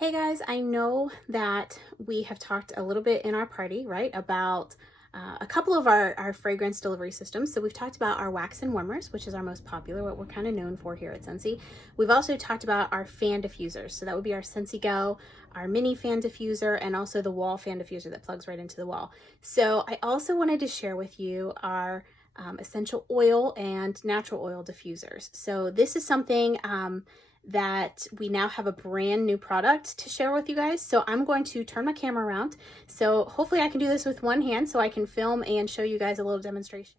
Hey guys, I know that we have talked a little bit in our party, right, about a couple of our fragrance delivery systems. So we've talked about our wax and warmers, which is our most popular, what we're kind of known for here at Scentsy. We've also talked about our fan diffusers. So that would be our Scentsy Go, our mini fan diffuser, and also the wall fan diffuser that plugs right into the wall. So I also wanted to share with you our essential oil and natural oil diffusers. So this is something that we now have a brand new product to share with you guys. So I'm going to turn my camera around. So hopefully I can do this with one hand so I can film and show you guys a little demonstration.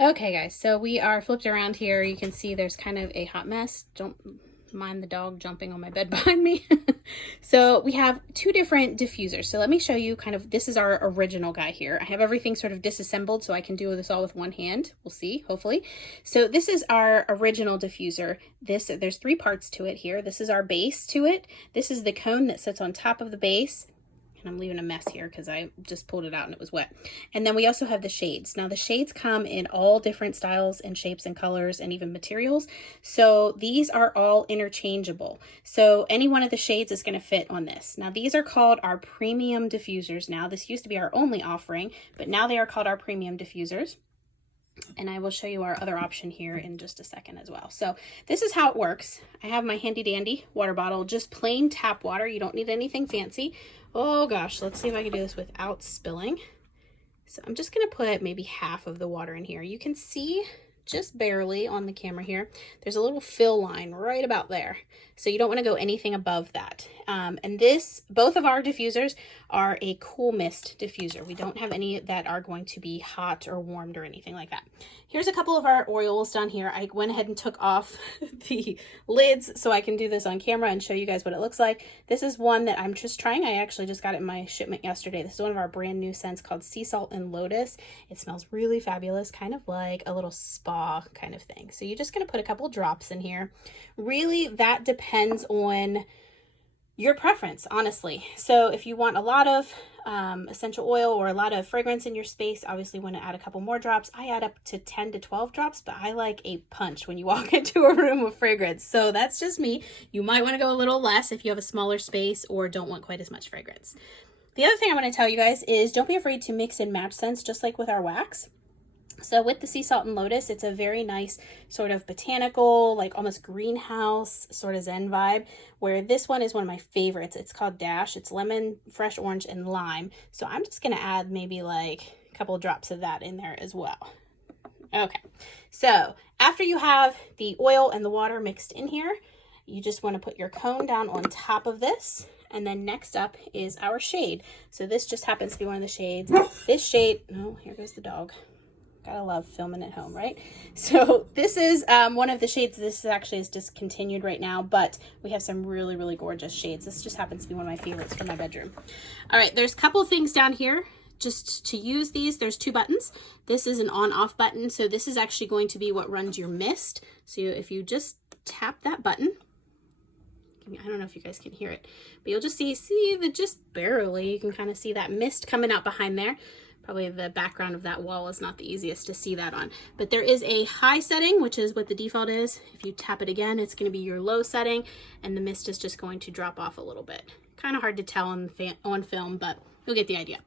Okay guys, so we are flipped around here. You can see there's kind of a hot mess. Don't mind the dog jumping on my bed behind me. So we have two different diffusers. So let me show you kind of, this is our original guy here. I have everything sort of disassembled so I can do this all with one hand. We'll see, hopefully. So this is our original diffuser. There's three parts to it here. This is our base to it. This is the cone that sits on top of the base. And I'm leaving a mess here because I just pulled it out and it was wet. And then we also have the shades. Now the shades come in all different styles and shapes and colors and even materials. So these are all interchangeable. So any one of the shades is going to fit on this. Now these are called our premium diffusers now. This used to be our only offering, but now they are called our premium diffusers. And I will show you our other option here in just a second as well. So this is how it works. I have my handy dandy water bottle, just plain tap water. You don't need anything fancy. Oh gosh, let's see if I can do this without spilling. So I'm just gonna put maybe half of the water in here. You can see just barely on the camera here, there's a little fill line right about there. So you don't want to go anything above that. And both of our diffusers are a cool mist diffuser. We don't have any that are going to be hot or warmed or anything like that. Here's a couple of our oils down here. I went ahead and took off the lids so I can do this on camera and show you guys what it looks like. This is one that I'm just trying. I actually just got it in my shipment yesterday. This is one of our brand new scents called Sea Salt and Lotus. It smells really fabulous, kind of like a little spa kind of thing. So you're just going to put a couple drops in here. Really, that depends on your preference, honestly. So if you want a lot of essential oil or a lot of fragrance in your space, obviously want to add a couple more drops. I add up to 10 to 12 drops, but I like a punch when you walk into a room with fragrance. So that's just me. You might want to go a little less if you have a smaller space or don't want quite as much fragrance. The other thing I want to tell you guys is don't be afraid to mix and match scents, just like with our wax. So with the Sea Salt and Lotus, it's a very nice sort of botanical, like almost greenhouse sort of zen vibe, where this one is one of my favorites. It's called Dash. It's lemon, fresh orange, and lime. So I'm just going to add maybe like a couple drops of that in there as well. Okay, so after you have the oil and the water mixed in here, you just want to put your cone down on top of this. And then next up is our shade. So this just happens to be one of the shades. This shade, oh, here goes the dog. Gotta love filming at home, right? So this is one of the shades. This actually is discontinued right now, but we have some really, really gorgeous shades. This just happens to be one of my favorites for my bedroom. All right, there's a couple things down here. Just to use these, there's two buttons. This is an on-off button, so this is actually going to be what runs your mist. So if you just tap that button, I don't know if you guys can hear it, but you'll just see that just barely, you can kind of see that mist coming out behind there. Probably the background of that wall is not the easiest to see that on. But there is a high setting, which is what the default is. If you tap it again, it's going to be your low setting, and the mist is just going to drop off a little bit. Kind of hard to tell on film, but you'll get the idea.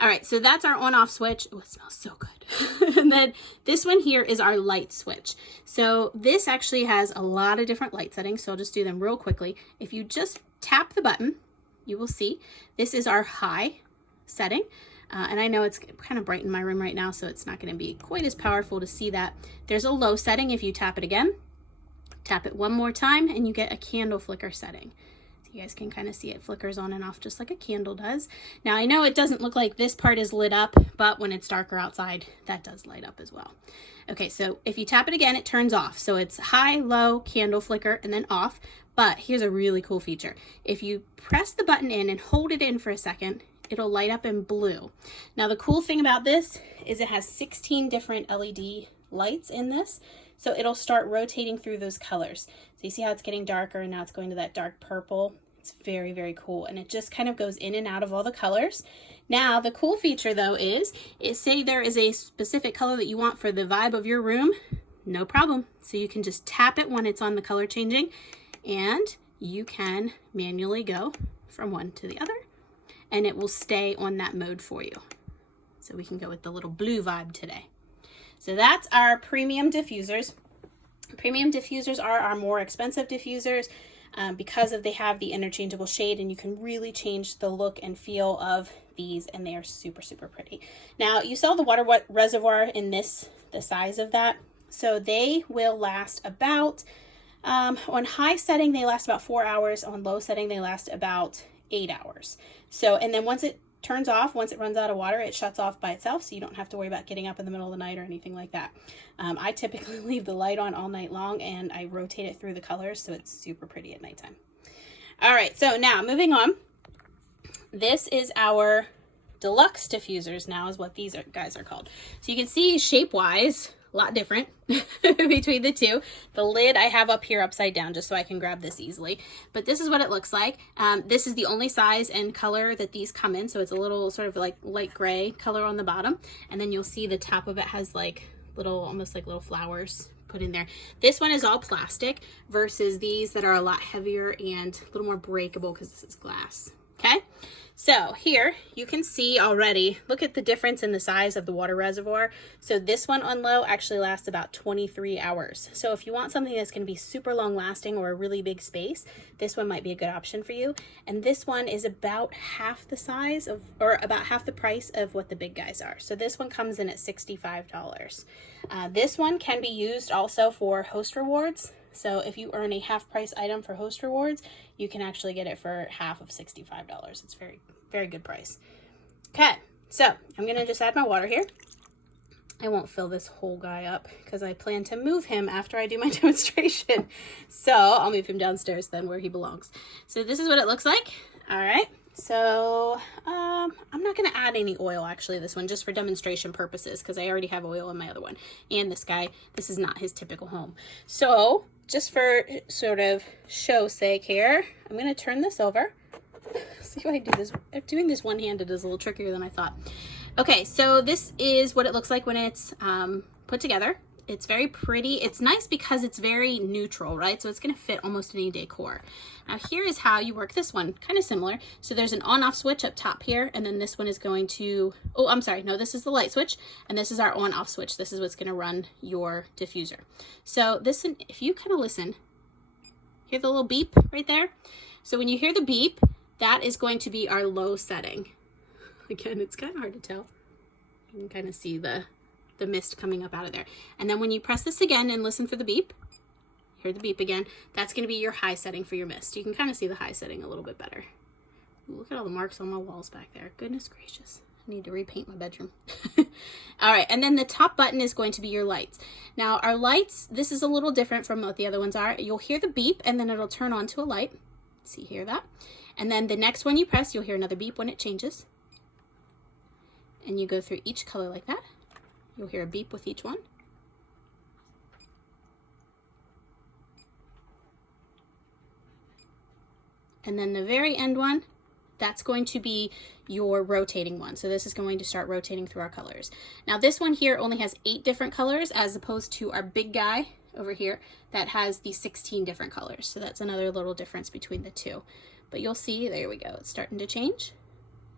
All right, so that's our on-off switch. Oh, it smells so good. And then this one here is our light switch. So this actually has a lot of different light settings, so I'll just do them real quickly. If you just tap the button, you will see this is our high setting. And I know it's kind of bright in my room right now, so it's not going to be quite as powerful to see that. There's a low setting. If you tap it again, tap it one more time, and you get a candle flicker setting. So you guys can kind of see it flickers on and off just like a candle does. Now I know it doesn't look like this part is lit up, but when it's darker outside, that does light up as well. Okay, so if you tap it again, it turns off. So it's high, low, candle flicker, and then off. But here's a really cool feature. If you press the button in and hold it in for a second, it'll light up in blue. Now the cool thing about this is it has 16 different LED lights in this, so it'll start rotating through those colors. So you see how it's getting darker and now it's going to that dark purple. It's very, very cool, and it just kind of goes in and out of all the colors. Now the cool feature though is say there is a specific color that you want for the vibe of your room, no problem. So you can just tap it when it's on the color changing, and you can manually go from one to the other, and it will stay on that mode for you. So we can go with the little blue vibe today. So that's our premium diffusers. Premium diffusers are our more expensive diffusers because they have the interchangeable shade, and you can really change the look and feel of these, and they are super, super pretty. Now, you saw the water reservoir in the size of that. So they will last about, on high setting, they last about 4 hours. On low setting, they last about 8 hours. So, and then once it turns off, once it runs out of water, it shuts off by itself, so you don't have to worry about getting up in the middle of the night or anything like that. I typically leave the light on all night long, and I rotate it through the colors, so it's super pretty at nighttime. All right, so now moving on. This is our Deluxe Diffusers now, is what these guys are called. So you can see shape-wise, a lot different between the two. The lid I have up here upside down just so I can grab this easily. But this is what it looks like. This is the only size and color that these come in. So it's a little sort of like light gray color on the bottom. And then you'll see the top of it has like little, almost like little flowers put in there. This one is all plastic versus these that are a lot heavier and a little more breakable because this is glass. Okay, so here you can see already, look at the difference in the size of the water reservoir. So this one on low actually lasts about 23 hours. So if you want something that's going to be super long lasting or a really big space, this one might be a good option for you. And this one is about half the size of, or about half the price of what the big guys are. So this one comes in at $65. This one can be used also for host rewards. So if you earn a half price item for host rewards, you can actually get it for half of $65. It's very, very good price. Okay, so I'm going to just add my water here. I won't fill this whole guy up because I plan to move him after I do my demonstration. So I'll move him downstairs then where he belongs. So this is what it looks like. All right. So I'm not going to add any oil actually this one just for demonstration purposes because I already have oil in my other one. And this guy, this is not his typical home. So just for sort of show sake here, I'm going to turn this over. See if I do this. Doing this one-handed is a little trickier than I thought. Okay, so this is what it looks like when it's put together. It's very pretty. It's nice because it's very neutral, right? So it's going to fit almost any decor. Now here is how you work this one, kind of similar. So there's an on-off switch up top here, and then this one is going to, oh, I'm sorry, no, this is the light switch, and this is our on-off switch. This is what's going to run your diffuser. So this, if you kind of listen, hear the little beep right there? So when you hear the beep, that is going to be our low setting. Again, it's kind of hard to tell. You can kind of see the mist coming up out of there. And then when you press this again and listen for the beep, hear the beep again, that's going to be your high setting for your mist. You can kind of see the high setting a little bit better. Ooh, look at all the marks on my walls back there. Goodness gracious. I need to repaint my bedroom. All right, and then the top button is going to be your lights. Now our lights, this is a little different from what the other ones are. You'll hear the beep and then it'll turn on to a light. See, hear that? And then the next one you press, you'll hear another beep when it changes. And you go through each color like that. You'll hear a beep with each one. And then the very end one, that's going to be your rotating one. So this is going to start rotating through our colors. Now this one here only has 8 different colors as opposed to our big guy over here that has the 16 different colors. So that's another little difference between the two. But you'll see, there we go, it's starting to change.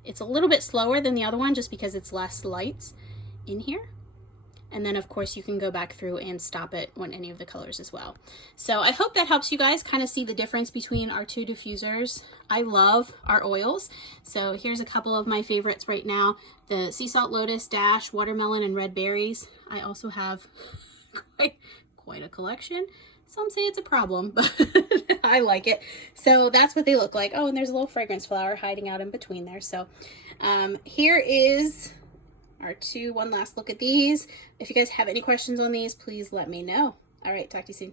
It's a little bit slower than the other one just because it's less lights in here. And then of course you can go back through and stop it on any of the colors as well. So I hope that helps you guys kind of see the difference between our two diffusers. I love our oils. So here's a couple of my favorites right now. The Sea Salt Lotus, Dash, Watermelon, and Red Berries. I also have quite a collection. Some say it's a problem, but I like it. So that's what they look like. Oh, and there's a little fragrance flower hiding out in between there. So here is our one last look at these. If you guys have any questions on these, please let me know. All right, talk to you soon.